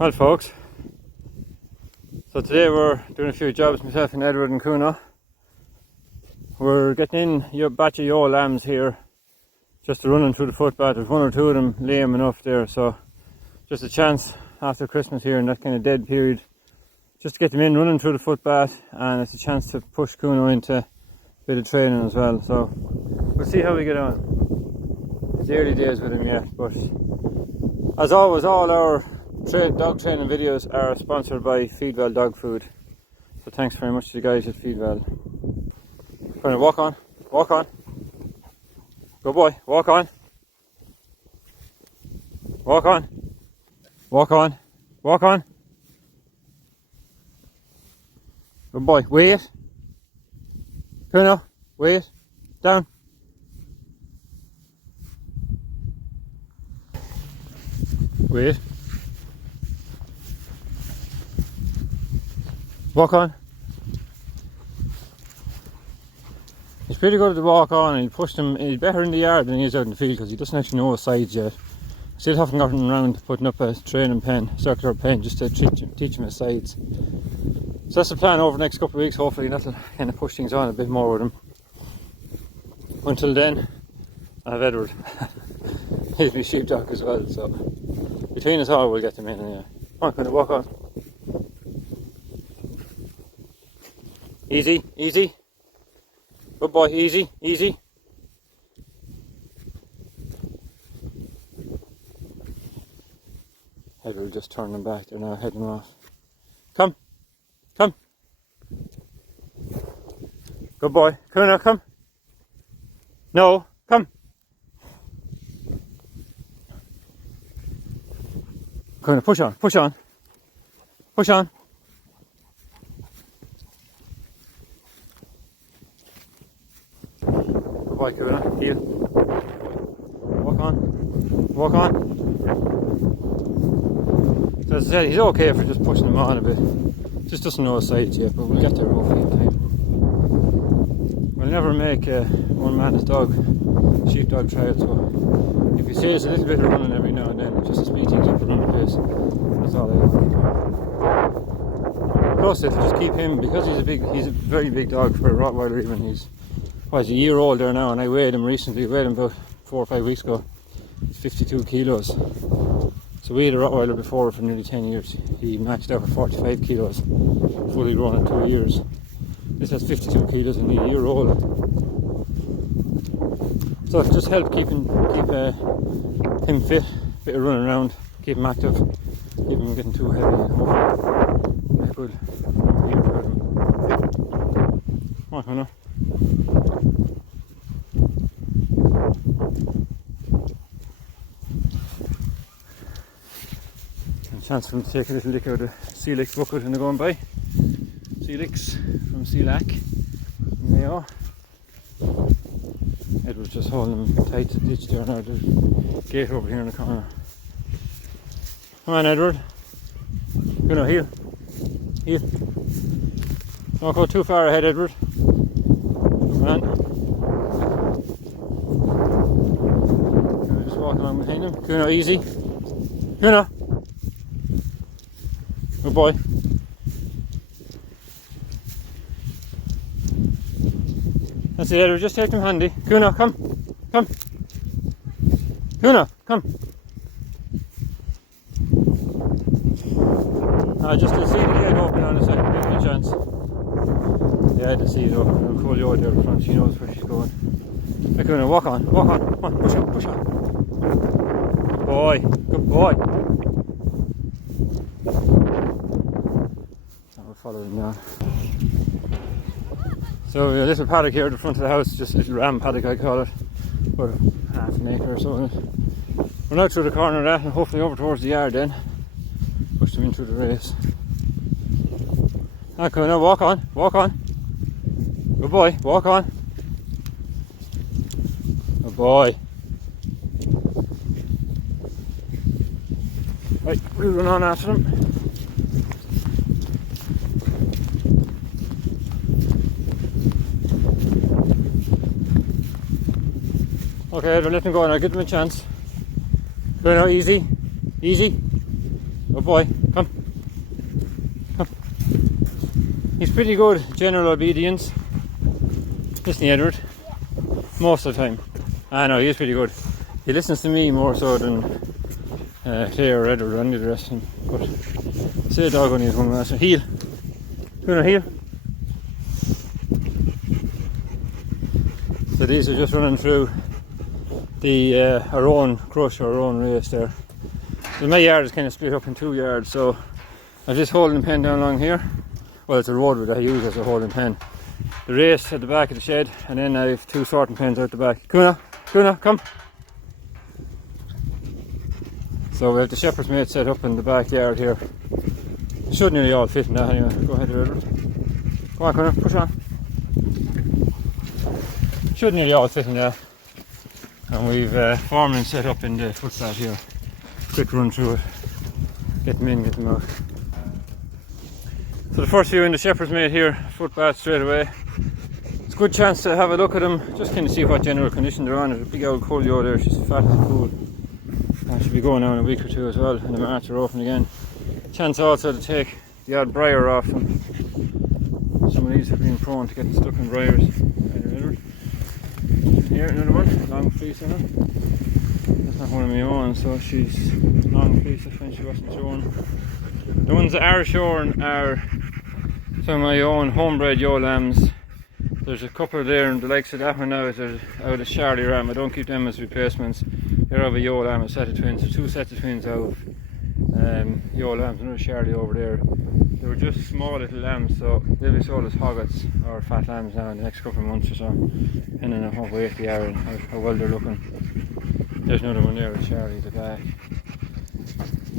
Well folks, so today we're doing a few jobs, myself and Edward and Kuna. We're getting in a batch of ewe lambs here, just running through the footbath. There's one or two of them lame enough there, so just a chance after Christmas here in that kind of dead period, just to get them in running through the footbath, and it's a chance to push Kuna into a bit of training as well. So we'll see how we get on. It's the early days with him yet, but as always, all our dog training videos are sponsored by Feedwell Dog Food. So thanks very much to the guys at Feedwell. Gonna walk on, walk on. Good boy, walk on. Walk on. Walk on. Walk on. Good boy, wait. Kuno, wait. Down. Wait. Walk on. He's pretty good at the walk on, and he'll push them. He's better in the yard than he is out in the field because he doesn't actually know his sides yet. Still haven't gotten around to putting up a training pen, circular pen, just to teach him his sides. So that's the plan over the next couple of weeks. Hopefully that'll kind of push things on a bit more with him. Until then, I have Edward. He's my sheepdog as well, so between us all we'll get them in anyway. Come on, gonna walk on. Easy, easy. Good boy, easy, easy. Edward will just turn them back, they're now heading off. Come, come. Good boy, come now, come. No, come. Come on, push on, push on. Push on. Good boy, Kuna, heel. Walk on, walk on. So as I said, he's okay for just pushing him on a bit. Just doesn't know his sides yet, but we'll get there hopefully in time. We'll never make one man's dog sheepdog trials, so if he says a little bit of running every now and then, just to speed things up a little pace, that's all I want. Plus, if you just keep him, because he's a very big dog for a Rottweiler even. He's a year old there now, and I weighed him recently. I weighed him about 4 or 5 weeks ago. He's 52 kilos. So we had a Rottweiler before for nearly 10 years. He maxed out at 45 kilos, fully grown in 2 years. This has 52 kilos and he's a year old. So it just helped keep him fit, bit of running around, keep him active, keep him getting too heavy, and hopefully a good year for him. Come on, Kuna. Chance for him to take a little lick out of the Sealix bucket when they're going by. Sealix from Sealac. There they are. Edward's just holding them tight to the ditch there now. There's a gate over here in the corner. Come on, Edward. You know, here. Here. Don't go too far ahead, Edward. Come on. Just walking along behind him. Kuno, easy. Kuno. Good boy. That's it, Edward, just take him handy. Kuna, come. Come. Kuna, come. Just to see the gate open on the side, give him a chance. Yeah, to see it open. I'll call you out there in front, she knows where she's going. Hey, Kuna, walk on, walk on. Come on, push on, push on. Good boy, good boy. Follow them now. So we have a little paddock here at the front of the house, just a little ram paddock I call it, about half an acre or so in it. We're now through the corner of that and hopefully over towards the yard then. Push them in through the race. Okay, now walk on, walk on. Good boy, walk on. Good boy. Right, we'll run on after them. Okay, I'll let them go and I'll give them a chance. Go now, easy. Easy. Good boy. Come. Come. He's pretty good general obedience. Isn't he, Edward? Most of the time. I know, he is pretty good. He listens to me more so than Claire or Edward or any of the rest of them. But say a dog only has one master. Heel. Gonna heel. So these are just running through the our own crush, our own race there. So my yard is kind of split up in 2 yards, so I've this holding pen down along here. Well, it's a road that I use as a holding pen. The race at the back of the shed, and then I have 2 sorting pens out the back. Kuna, come. So we have the Shepherdsmate set up in the backyard here. It should nearly all fit in that anyway. Go ahead there, Edward. Come on, Kuna, push on. Should nearly all fit in there. And we've foreman set up in the footbath here. Quick run through it. Get them in, get them out. So the first few in the Shepherdsmate here, footbath straight away. It's a good chance to have a look at them, just kind of see what general condition they're on. There's a big old Culio there, she's fat as a fool. And she'll be going now in a week or 2 as well, and the marts are open again. Chance also to take the odd briar off them. Some of these have been prone to getting stuck in briars. Here, another one, long fleece on her. That's not one of my own, so she's long fleece, I find she wasn't showing. The ones that are showing are some of my own homebred ewe lambs. There's a couple there, and the likes of that one now is out of Charlie ram. I don't keep them as replacements. They're of a ewe lamb, a set of twins, so 2 sets of twins out of ewe lambs, another Charlie over there. They were just small little lambs, so they'll be sold as hoggets or fat lambs now in the next couple of months or so, depending on what weight they are and how well they're looking. There's another one there with Charlie at the back.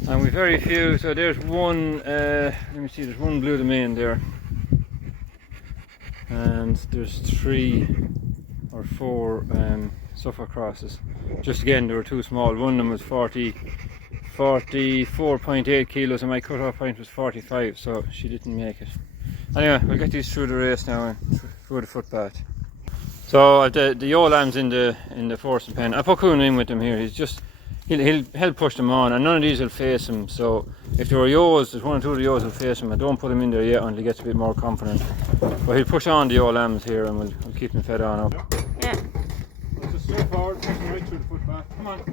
And we've very few, so there's one, let me see, there's one blue domain there. And there's 3 or 4 Suffolk crosses. Just again, they were too small. One of them was 44.8 kilos and my cut-off point was 45, so she didn't make it. Anyway, we'll get these through the race now and through the footbath. So the ewe lambs in the forcing pen. I put Kuna in with them here. He'll help push them on, and none of these will face him. So if there were ewes, there's 1 or 2 of the ewes will face him. I don't put him in there yet until he gets a bit more confident. But he'll push on the ewe lambs here, and we'll keep him fed on up. Yeah. Let's just straight forward, push him right through the footbath. Come on.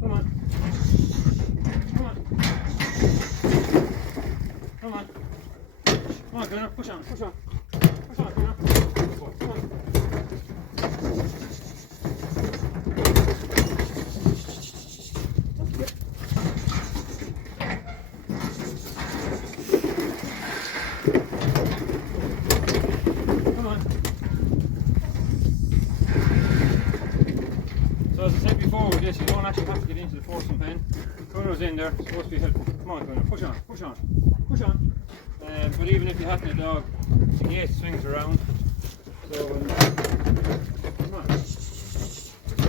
Come on. Come on. Come on. Come on, Gunnar. Push on. Push on. Push on, Gunnar. Come on. Come on. So as I said before with this, you don't actually have to get into the forcing pen. Gunner's in there, it's supposed to be helpful. Come on, Gunnar, push on, push on, push on. But even if you haven't a dog, the gate swings around. So come on.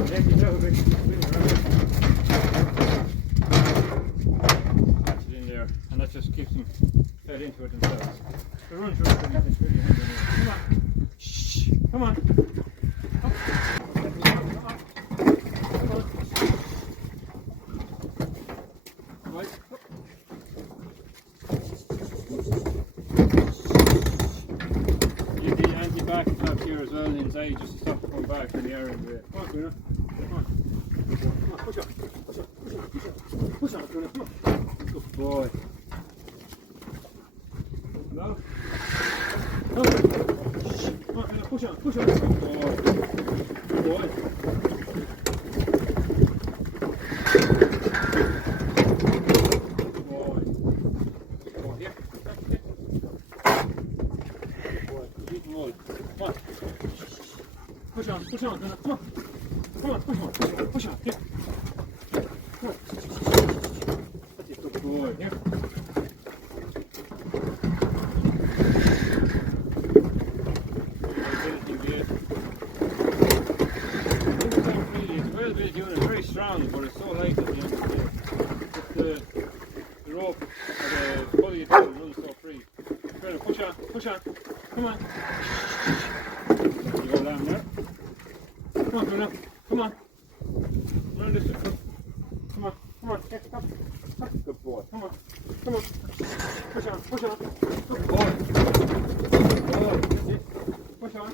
Let me know if it's swinging around. That's it in there, and that just keeps them fed into it themselves. The run through it is pretty handy. Come on. Shh. Come on. Back top here as well inside, just to stop it coming back when the air in the way. Come on, Kuna. Come on. Come on, push on. Push on. Push on. Push on. Push on, Kuna. Come on. Good boy. Hello? Come on. Come on, Kuna. Push on. Push on. Good boy. Good boy. Push on, come on, come on, come on, push on, push on, here. Come on. That's it, good boy, here. It's well built unit, very strong, but it's so light at the end of the day. The rope, or the pulley itself runs so free. Push on, come on. You go down there. Come on, Bruno. Come on. Run this way. Come on. Come on. Come on. Push on, push on. Good boy. Oh, that's it. Push on.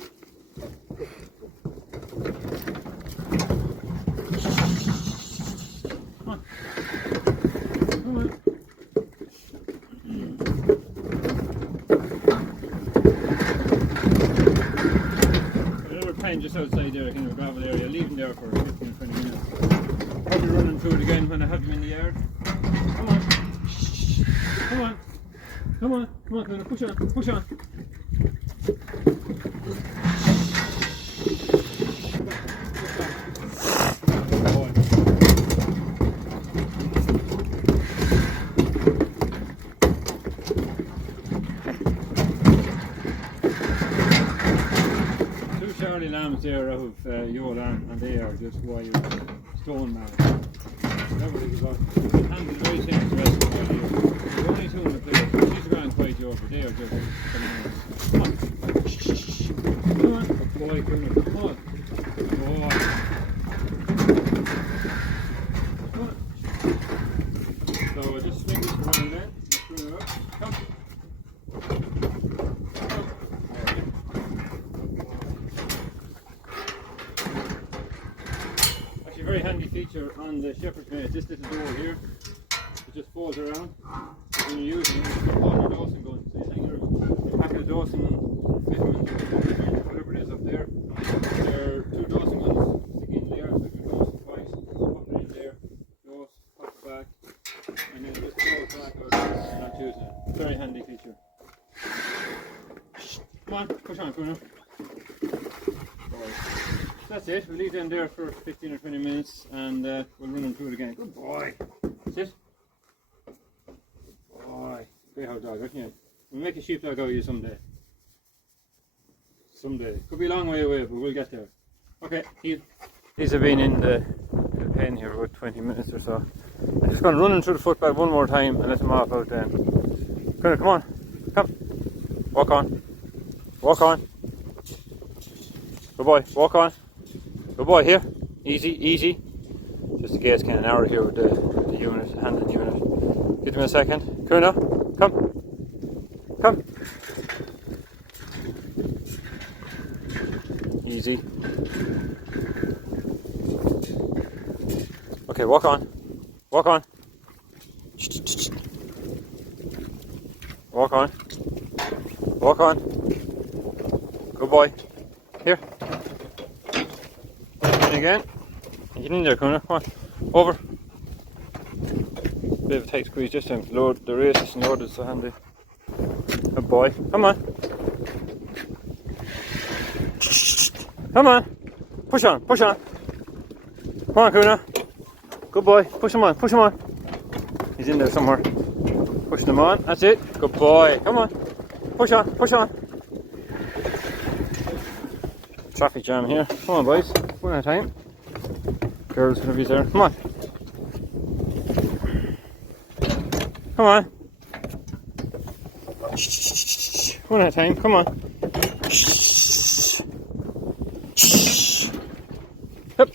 Come on. Come on. Another pen just outside there, in a gravel area. Leave them there for 15 or 20 minutes. Probably running through it again when I have them in the yard. Come on. Come on. Come on. Come on, Kuna. Push on. Push on. Two Charlie lambs there out of your lamb, and they are just wild stone marrow. Everything is on. Handle very same as the rest of the body. The only two in the place. She's around quite over. They are just coming out. Come on. Come on. Good boy, Kuna. Come on. Good boy. Come on. So just swing this around then. Just bring it up. Come. Actually, a very handy feature on the Shepherdsmate. This little door here. It just folds around. When you're using it, you put all your dosing guns. So you hang your pack of dosing vitamins or whatever it is up there. There are two dosing guns sticking in there, so you can dose it twice. Pop it in there, dose, pop it back, and then just close back out there and not using it. Very handy feature. Come on, push on, Kuna. That's it. We'll leave them there for 15 or 20 minutes and we'll run them through it again. Good boy. That's it. Boy. Great hot dog, don't you? We'll make a sheepdog out of you someday. Someday. Could be a long way away, but we'll get there. Okay, these have been in the pen here for about 20 minutes or so. I'm just going to run them through the footbath one more time and let them off out then. Come on. Come. Walk on. Walk on. Good boy. Walk on. Good boy, here. Easy, easy. Just in case kind of narrow here with the unit, handling unit. Give me a second. Kuna, come. Come. Easy. Okay, walk on. Walk on. Walk on. Walk on. Good boy. Here. Again. Get in there, Kuna. Come on. Over. Bit of a tight squeeze this time. Load the race is loaded, so handy. Good boy. Come on. Come on. Push on. Push on. Come on, Kuna. Good boy. Push him on. Push him on. He's in there somewhere. Push them on. That's it. Good boy. Come on. Push on. Push on. Traffic jam here. Come on, boys. One at a time. Girls gonna be there. Come on. Come on. One at a time. Come on. Yep.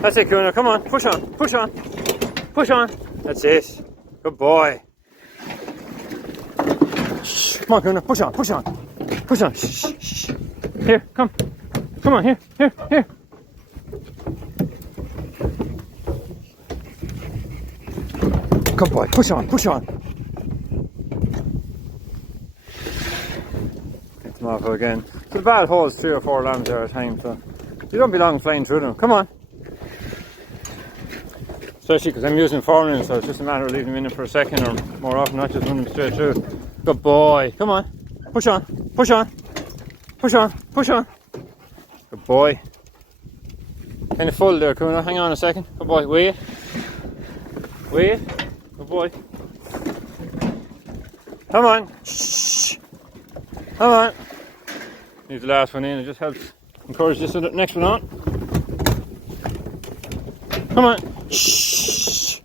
That's it, Kuna. Come on. Push on. Push on. Push on. That's it. Good boy. Come on, Kuna. Push on. Push on. Push on. Here, come. Come on, here, here, here. Good boy. Push on, push on. Get them off again. So the bad holds 3 or 4 lambs there at a time, so you don't be long flying through them. Come on. Especially because I'm using forenoon, so it's just a matter of leaving them in for a second or more often, not just run them straight through. Good boy. Come on. Push on. Push on. Push on. Push on. Good boy. Kind of full there, Kuna. Hang on a second. Good boy. Wait. Wait. Good boy. Come on. Shh. Come on. Leave the last one in. It just helps encourage this next one on. Come on. Shh.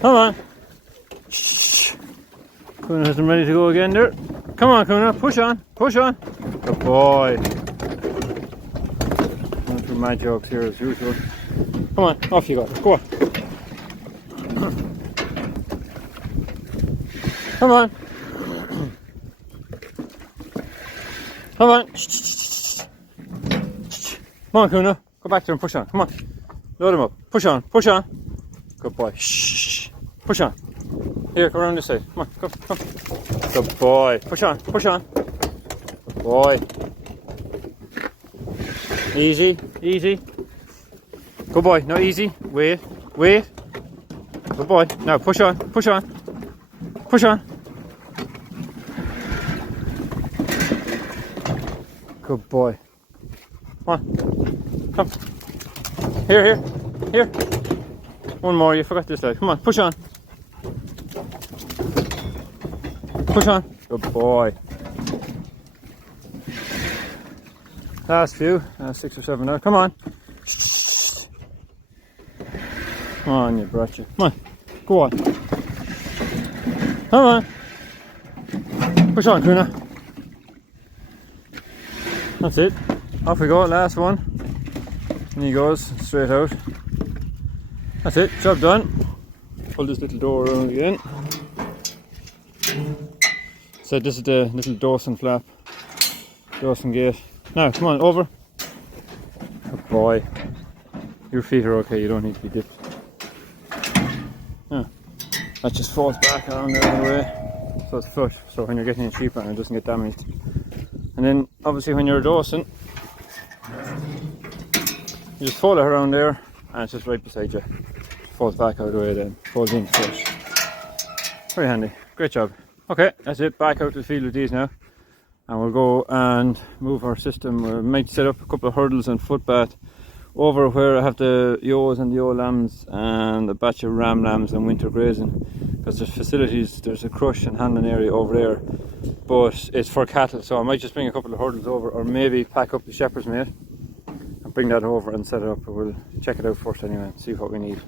Come on. Kuna has them ready to go again there. Come on, Kuna, push on, push on. Good boy. Going through my jokes here as usual. Come on, off you go. Go on. Come on. Come on. Come on, Kuna. Go back there and push on. Come on. Load him up. Push on. Push on. Good boy. Shh. Push on. Here, go around this side. Come on. Come. Come. Good boy. Push on. Push on. Good boy. Easy. Easy. Good boy. No, easy. Wait. Wait. Good boy. Now push on. Push on. Push on. Good boy. Come on. Come. Here, here. Here. One more. You forgot this side. Come on. Push on. Push on. Good boy. Last few. 6 or 7 now. Come on. Come on, you bratcher. Come on. Go on. Come on. Push on, Kuna. That's it. Off we go. Last one. And he goes straight out. That's it. Job done. Pull this little door around again. So this is the little Dawson flap. Dawson gate. Now, come on, over. Good boy. Your feet are okay. You don't need to be dipped. Yeah. That just falls back around the other way. So it's flush. So when you're getting in sheep it doesn't get damaged. And then obviously when you're dosing, you just fold it around there and it's just right beside you. Falls back out of the way then. Falls in flush. Very handy. Great job. Okay, that's it. Back out to the field with these now. And we'll go and move our system. We might set up a couple of hurdles and footbath over where I have the ewes and the ewe lambs and a batch of ram lambs and winter grazing, because there's facilities, there's a crush and handling area over there, but it's for cattle, so I might just bring a couple of hurdles over, or maybe pack up the Shepherdsmate and bring that over and set it up. We'll check it out first anyway and see what we need.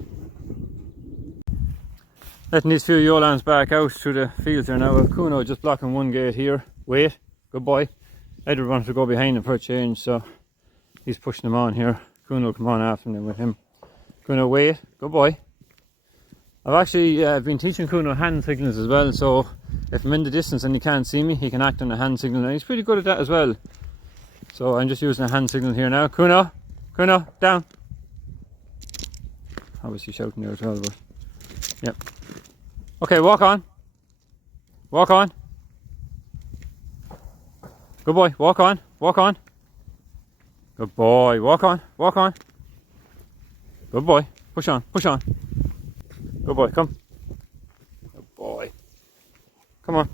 Letting these few ewe lambs back out through the fields there now. Well, Kuno just blocking one gate here. Wait, good boy. Edward wanted to go behind him for a change, so he's pushing him on here. Kuno will come on after him with him. Kuno, wait, good boy. I've actually been teaching Kuno hand signals as well, so if I'm in the distance and he can't see me, he can act on a hand signal, and he's pretty good at that as well. So I'm just using a hand signal here now. Kuno, Kuno, down. Obviously shouting there as well, but yep. Okay, walk on. Walk on. Good boy, walk on, walk on. Good boy, walk on, walk on. Good boy, push on, push on. Good boy, come. Good boy. Come on.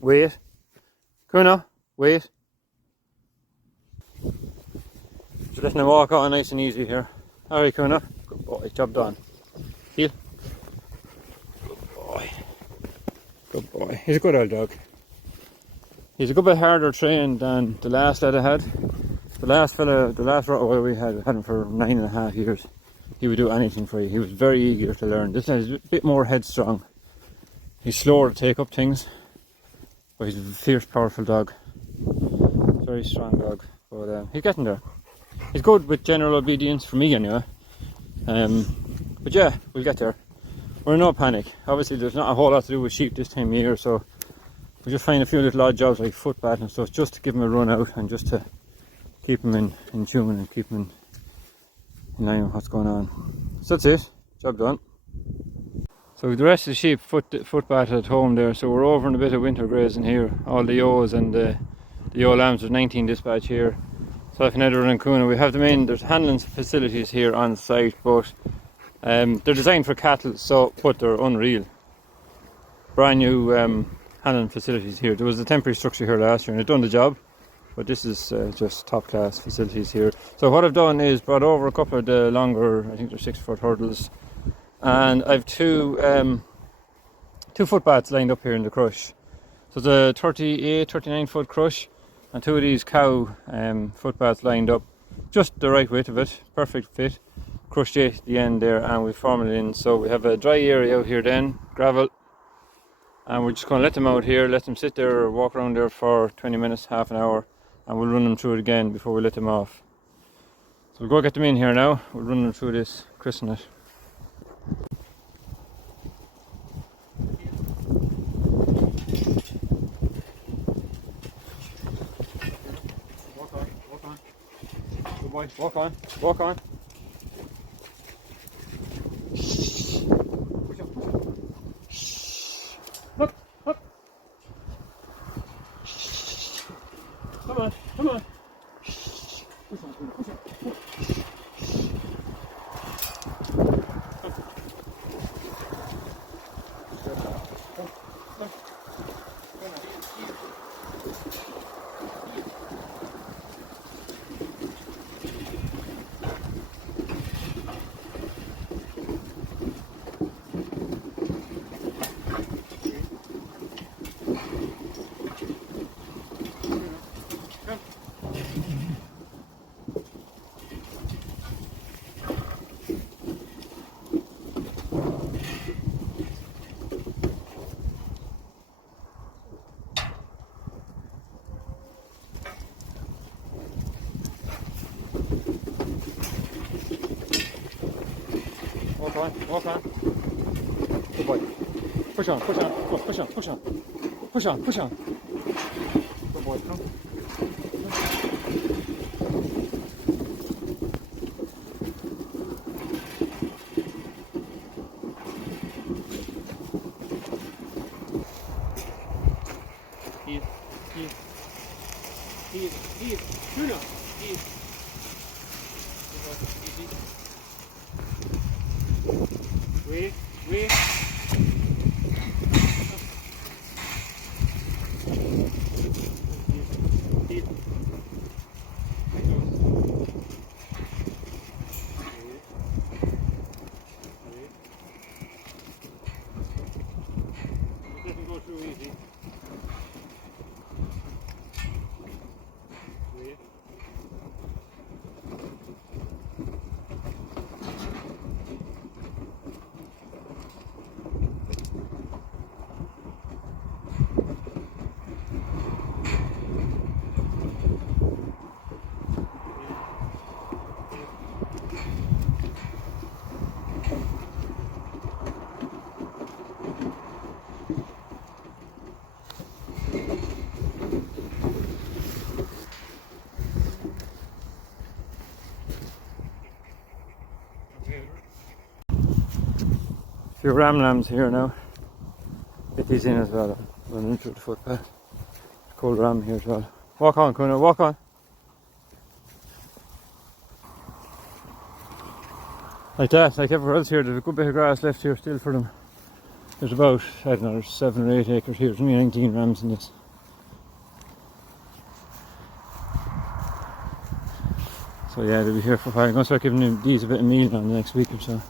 Wait. Kuno, wait. Just letting him walk on nice and easy here. Alright, Kuno. Good boy, job done. Heel. Good boy. Good boy. He's a good old dog. He's a good bit harder trained than the last lad I had. The last Rottweiler we had him for 9.5 years. He would do anything for you. He was very eager to learn. This is a bit more headstrong. He's slower to take up things, but he's a fierce, powerful dog. Very strong dog, but he's getting there. He's good with general obedience, for me anyway. But yeah, we'll get there. We're in no panic. Obviously there's not a whole lot to do with sheep this time of year, so we just find a few little odd jobs like footbath and stuff, just to give them a run out and just to keep them in tune and keep them in line with what's going on. So that's it, job done. So the rest of the sheep footbath at home there, so we're over in a bit of winter grazing here. All the ewes and the ewe lambs, there's 19 dispatch here. So if in Edward and Kuna, we have them in, there's handling facilities here on site, but they're designed for cattle, but they're unreal. Brand new handling facilities here. There was a temporary structure here last year and it done the job, but this is just top class facilities here. So what I've done is brought over a couple of the longer, I think they're 6-foot hurdles, and I've two footbaths lined up here in the crush. So the 39 foot crush and two of these cow footbaths lined up, just the right width of it, perfect fit, crushed at the end there, and we form it in. So we have a dry area out here then, gravel, And we're just going to let them out here, let them sit there or walk around there for 20 minutes, half an hour, and we'll run them through it again before we let them off. So we'll go get them in here now, we'll run them through this, christen it. Walk on, walk on. Good boy, walk on, walk on. Look, look. Come on, come on. Push on, push on. Walk on, walk on. Good boy. Push on, push on, push on, push on. Push on, push on. Good boy, come. Here, here. Here, here. Bruno, here. Easy. Wait, wait. Here. It doesn't go through easy. Wait. Few ram lambs here now. Get these in as well. Running through the footpath. Cold ram here as well. Walk on, Kuna, walk on. Like that, like everywhere else here, there's a good bit of grass left here still for them. There's about, I don't know, there's 7 or 8 acres here. There's only 19 rams in this. So yeah, they'll be here for a while. I'm going to start giving them these a bit of meal on the next week or so.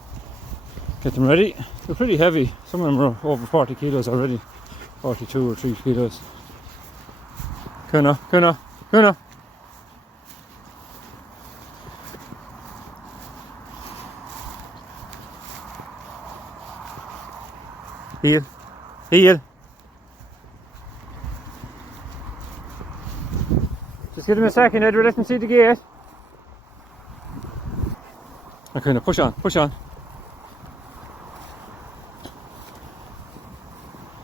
Get them ready. They're pretty heavy. Some of them are over 40 kilos already. 42 or 3 kilos. Kuna, Kuna, Kuna. Heel, heel. Just give them a second, Edward. Let them see the gate. Okay, now push on, push on.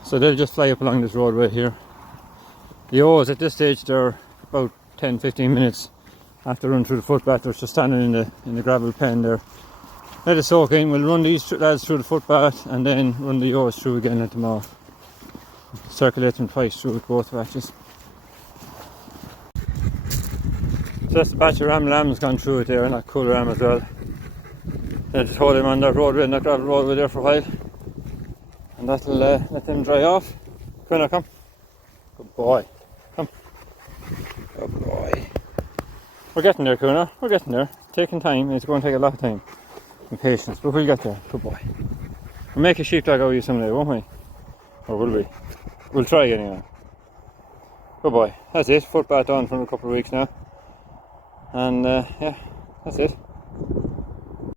So they'll just fly up along this roadway here. The ewes at this stage, they're about 10-15 minutes after running through the footbath. They're just standing in the gravel pen there. Let it soak in. We'll run these lads through the footbath and then run the ewes through again, let them off. Circulate them twice through with both batches. So that's the batch of ram lambs gone through it there, and that cool ram as well. Then just hold them on that roadway and that gravel roadway there for a while. And that'll let them dry off. Kuna, come. Good boy. Come. Good boy. We're getting there, Kuna. We're getting there. Taking time. It's going to take a lot of time and patience, but we'll get there. Good boy. We'll make a sheepdog out of you someday, won't we? Or will we? We'll try anyway. Good boy. That's it. Footbath on for a couple of weeks now. And yeah, that's it.